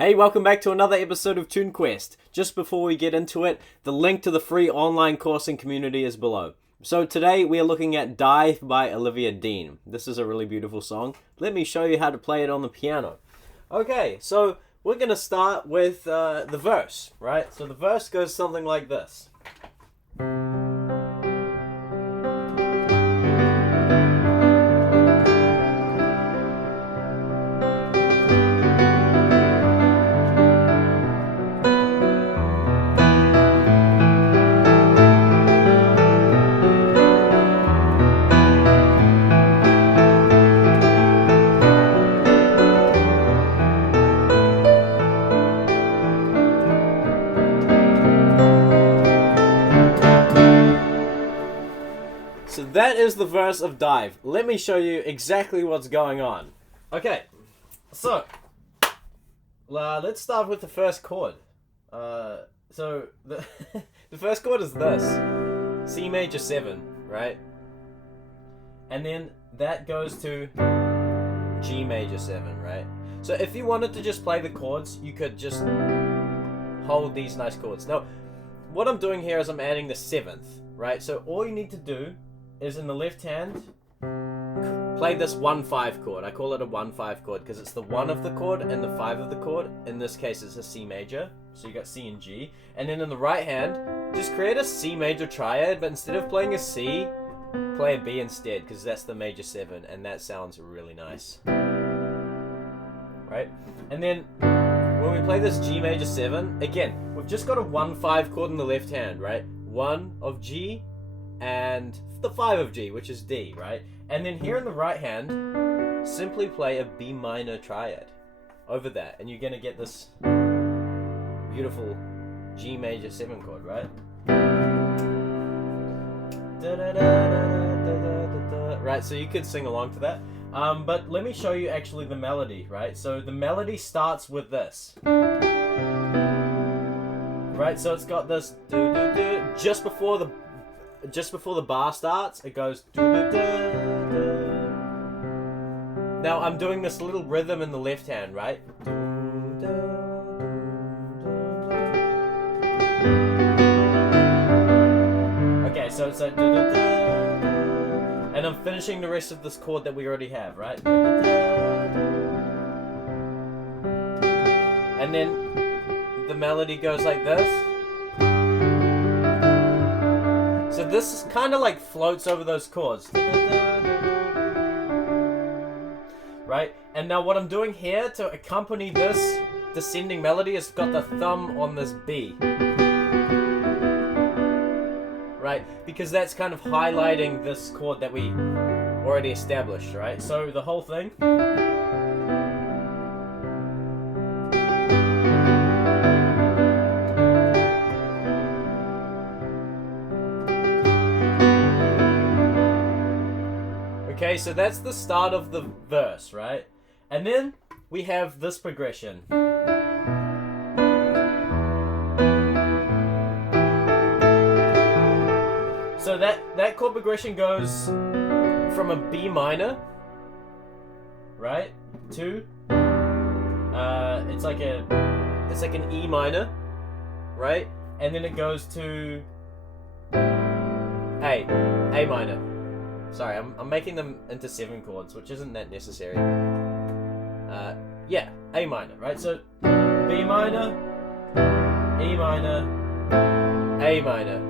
Hey, welcome back to another episode of Tune Quest. Just before we get into it, the link to the free online course and community is below. So today we are looking at Dive by Olivia Dean. This is a really beautiful song. Let me show you how to play it on the piano. Okay, so we're going to start with the verse, right? So the verse goes something like this. So that is the verse of Dive. Let me show you exactly what's going on. Okay, so let's start with the first chord. So the first chord is this, C major 7, right? And then that goes to G major 7, right? So if you wanted to just play the chords, you could just hold these nice chords. Now, what I'm doing here is I'm adding the 7th, right? So all you need to do is in the left hand, play this 1-5 chord. I call it a 1-5 chord because it's the 1 of the chord and the 5 of the chord. In this case, it's a C major. So you got C and G. And then in the right hand, just create a C major triad, but instead of playing a C, play a B instead because that's the major 7 and that sounds really nice. Right? And then when we play this G major 7, again, we've just got a 1-5 chord in the left hand, right? 1 of G, and the 5 of G, which is D, right? And then here in the right hand, simply play a B minor triad over that, and you're gonna get this beautiful G major 7 chord, right? Right, so you could sing along to that. But let me show you actually the melody, right? So the melody starts with this. Right, so it's got this just before the bar starts, it goes Now I'm doing this little rhythm in the left hand, right? Okay, so it's like and I'm finishing the rest of this chord that we already have, right? And then the melody goes like this. So this kind of like floats over those chords. Right? And now what I'm doing here to accompany this descending melody is got the thumb on this B. Right? Because that's kind of highlighting this chord that we already established, right? So the whole thing. Okay, so that's the start of the verse, right? And then we have this progression. So that chord progression goes from a B minor, right, to it's like an E minor, right, and then it goes to A minor. Sorry, I'm making them into 7 chords, which isn't that necessary. Yeah, A minor, right? So B minor, E minor, A minor.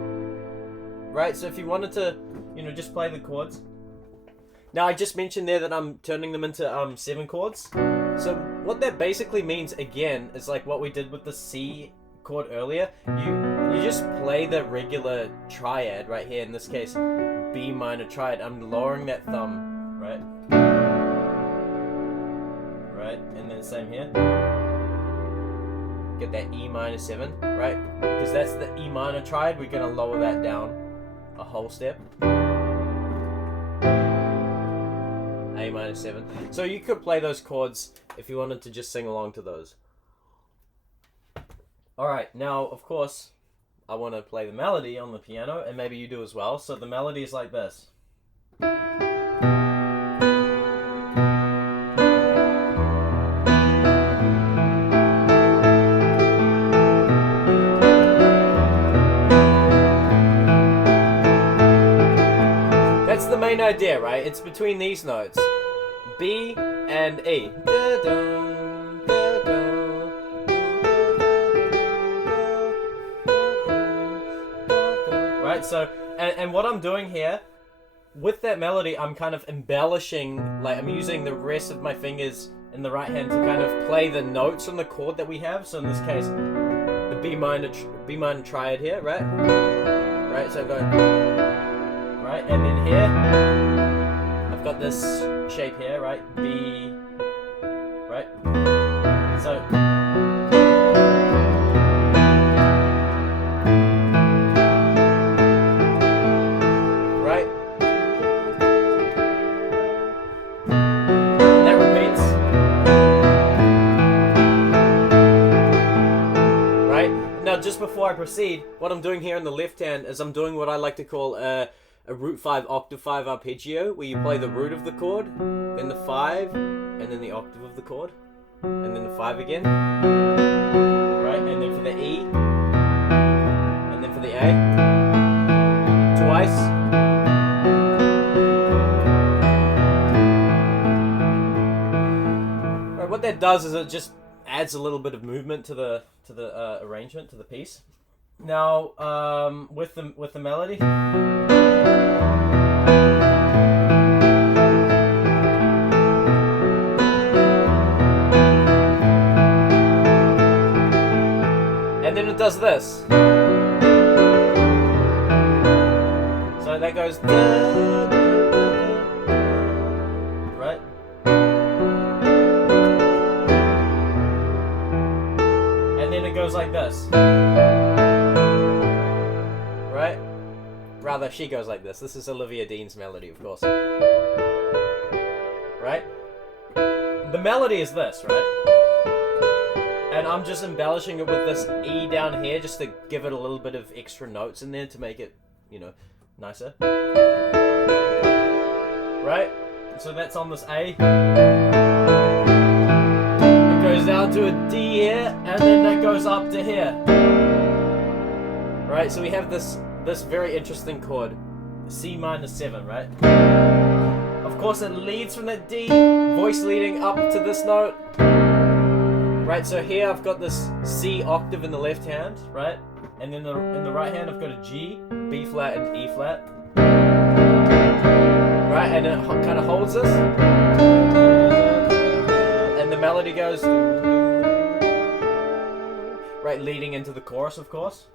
Right, so if you wanted to, just play the chords. Now, I just mentioned there that I'm turning them into 7 chords. So what that basically means, again, is like what we did with the C chord earlier. You just play the regular triad right here, in this case, B minor triad. I'm lowering that thumb, right? Right, and then same here. Get that E minor 7, right? Because that's the E minor triad, we're gonna lower that down a whole step. A minor 7. So you could play those chords if you wanted to just sing along to those. Alright, now of course I want to play the melody on the piano, and maybe you do as well. So the melody is like this. main idea, right? It's between these notes, B and E. Right, so, and what I'm doing here, with that melody, I'm kind of embellishing, like I'm using the rest of my fingers in the right hand to kind of play the notes on the chord that we have. So in this case, the B minor triad here, right? Right, so I'm going, right, and then here, I've got this shape here, right? B, right? So, right? That repeats. Right? Now, just before I proceed, what I'm doing here in the left hand is I'm doing what I like to call a root 5 octave 5 arpeggio, where you play the root of the chord, then the 5, and then the octave of the chord, and then the 5 again, right? And then for the E, and then for the A, twice. Right, what that does is it just adds a little bit of movement to the arrangement, to the piece. Now, with the melody. And then it does this. So that goes, right? And then it goes like this. Right? Rather, she goes like this. This is Olivia Dean's melody, of course. Right? The melody is this, right? And I'm just embellishing it with this E down here just to give it a little bit of extra notes in there to make it, you know, nicer. Right? So that's on this A. It goes down to a D here, and then that goes up to here. Right? So we have this very interesting chord, C minor 7, right? Of course it leads from that D, voice leading up to this note. Right, so here I've got this C octave in the left hand, right? And then in the right hand I've got a G, B flat, and E flat. Right, and it kind of holds this. And the melody goes, right, leading into the chorus, of course.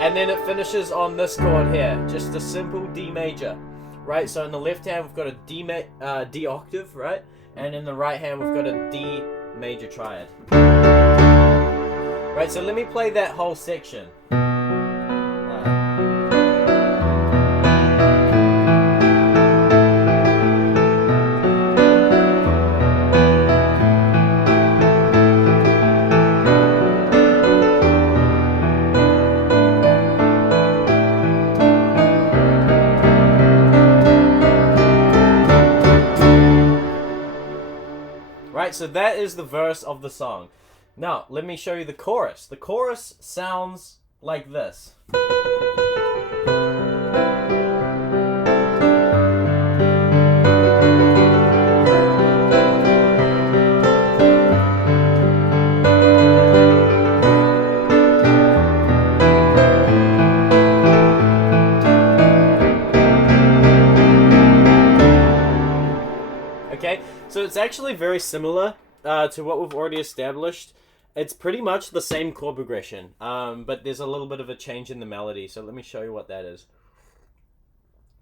And then it finishes on this chord here, just a simple D major. Right, so in the left hand we've got a D octave, right? And in the right hand, we've got a D major triad. Right, so let me play that whole section. Right, so that is the verse of the song. Now, let me show you the chorus. The chorus sounds like this. Okay, so it's actually very similar to what we've already established. It's pretty much the same chord progression, but there's a little bit of a change in the melody, so let me show you what that is.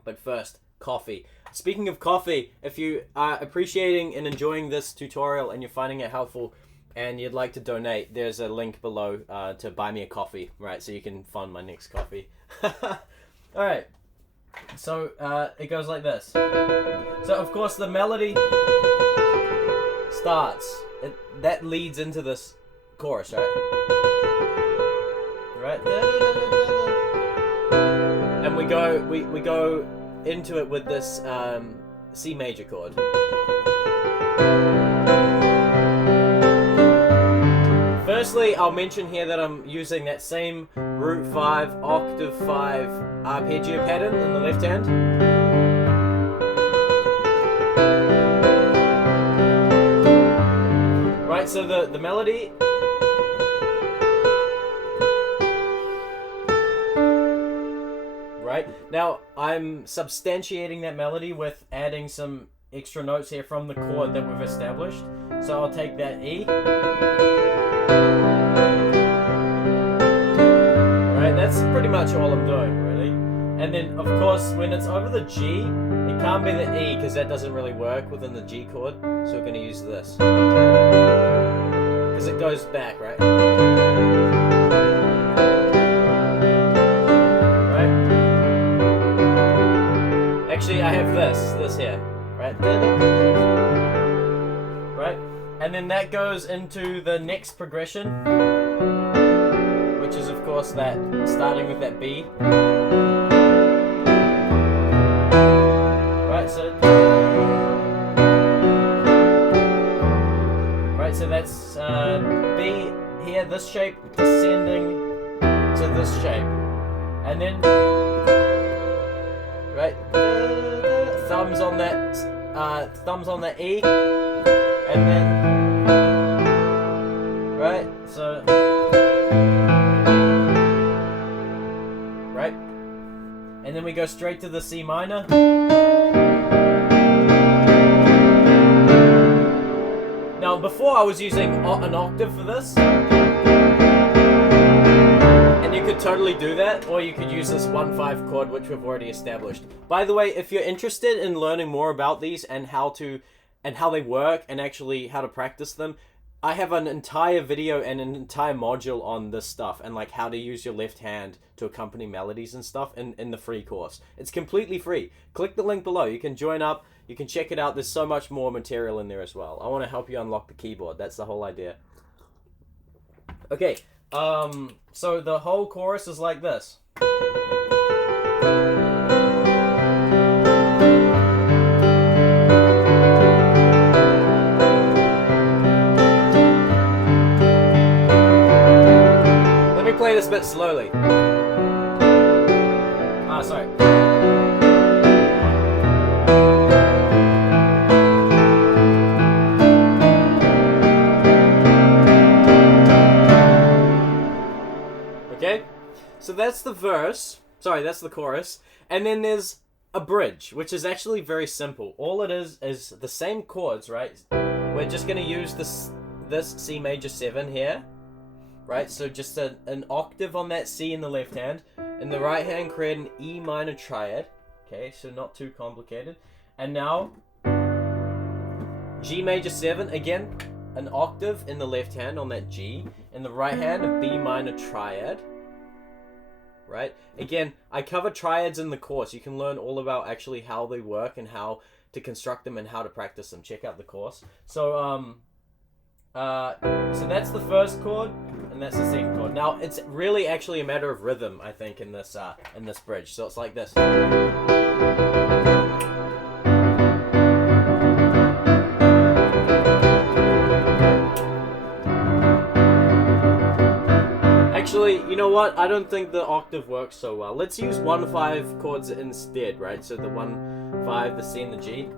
But first, coffee. Speaking of coffee, if you are appreciating and enjoying this tutorial and you're finding it helpful and you'd like to donate, there's a link below to buy me a coffee, right, so you can fund my next coffee. Alright. So, it goes like this. So, of course, the melody starts. That leads into this chorus, right? Right? And we go into it with this C major chord. firstly, I'll mention here that I'm using that same root 5, octave 5 arpeggio pattern in the left hand. Right, so the melody. Right, now I'm substantiating that melody with adding some extra notes here from the chord that we've established. So I'll take that E. Right, that's pretty much all I'm doing, really. And then, of course, when it's over the G, it can't be the E because that doesn't really work within the G chord. So we're going to use this. Because it goes back, right? Right? Actually, I have this here. Right? Right? And then that goes into the next progression, which is of course that starting with that B. Right, so that's B here, this shape descending to this shape, and then right, thumbs on that E, and then right, so right, and then we go straight to the C minor. Now before I was using an octave for this, and you could totally do that, or you could use this 1/5 chord which we've already established. By the way, if you're interested in learning more about these and how they work and actually how to practice them, I have an entire video and an entire module on this stuff and like how to use your left hand to accompany melodies and stuff in the free course. It's completely free. Click the link below. You can join up. You can check it out. There's so much more material in there as well. I want to help you unlock the keyboard. That's the whole idea. Okay, so the whole chorus is like this. Let me play this bit slowly. Sorry. Okay, so that's the verse. Sorry, that's the chorus. And then there's a bridge, which is actually very simple. All it is the same chords, right? We're just going to use this C major 7 here, right? So just an octave on that C in the left hand. In the right hand, create an E minor triad. Okay, so not too complicated. And now, G major 7, again, an octave in the left hand on that G. In the right hand, a B minor triad. Right? Again, I cover triads in the course. You can learn all about actually how they work and how to construct them and how to practice them. Check out the course. So, so that's the first chord, and that's the second chord. Now, it's really actually a matter of rhythm, I think, in this bridge. So it's like this. Actually, you know what? I don't think the octave works so well. Let's use 1/5 chords instead, right? So the 1/5, the C, and the G.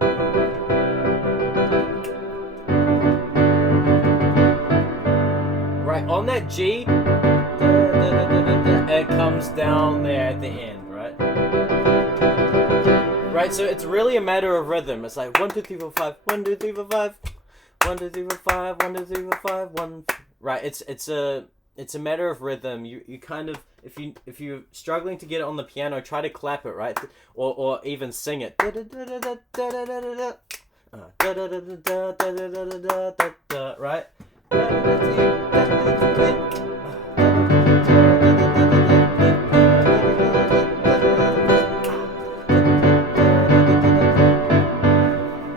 Right, on that G, it comes down there at the end, right? Right, so it's really a matter of rhythm. It's like 1, 2, 3, 4, 5, 1, 2, 3, 4, 5, 1, 2, 3, 4, 5, 1, 2, 3, 4, 5, 1. Right, it's a matter of rhythm. You kind of, if you're struggling to get it on the piano, try to clap it, right? Or even sing it. Right?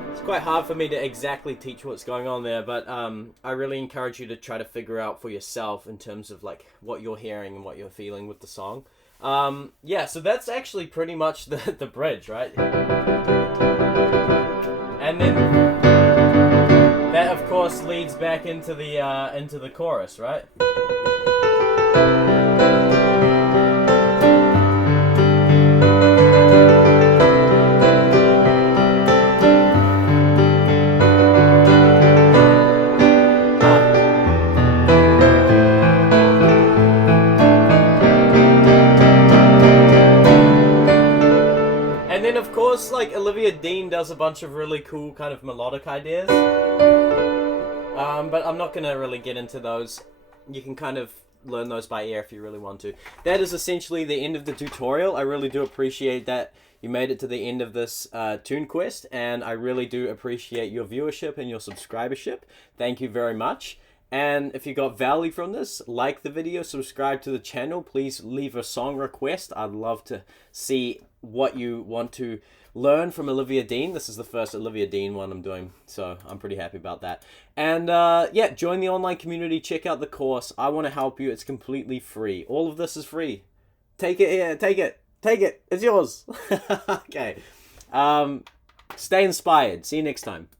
It's quite hard for me to exactly teach what's going on there, but I really encourage you to try to figure out for yourself in terms of like what you're hearing and what you're feeling with the song. Yeah, so that's actually pretty much the bridge, right? And then that, of course, course leads back into the chorus, right? And then, of course, like, Olivia Dean does a bunch of really cool kind of melodic ideas. But I'm not going to really get into those. You can kind of learn those by ear if you really want to. That is essentially the end of the tutorial. I really do appreciate that you made it to the end of this tune quest, and I really do appreciate your viewership and your subscribership. Thank you very much. And if you got value from this, like the video, subscribe to the channel. Please leave a song request. I'd love to see what you want to learn from Olivia Dean. This is the first Olivia Dean one I'm doing, so I'm pretty happy about that. And yeah, join the online community. Check out the course. I want to help you. It's completely free. All of this is free. Take it here. Take it. Take it. It's yours. Okay. Stay inspired. See you next time.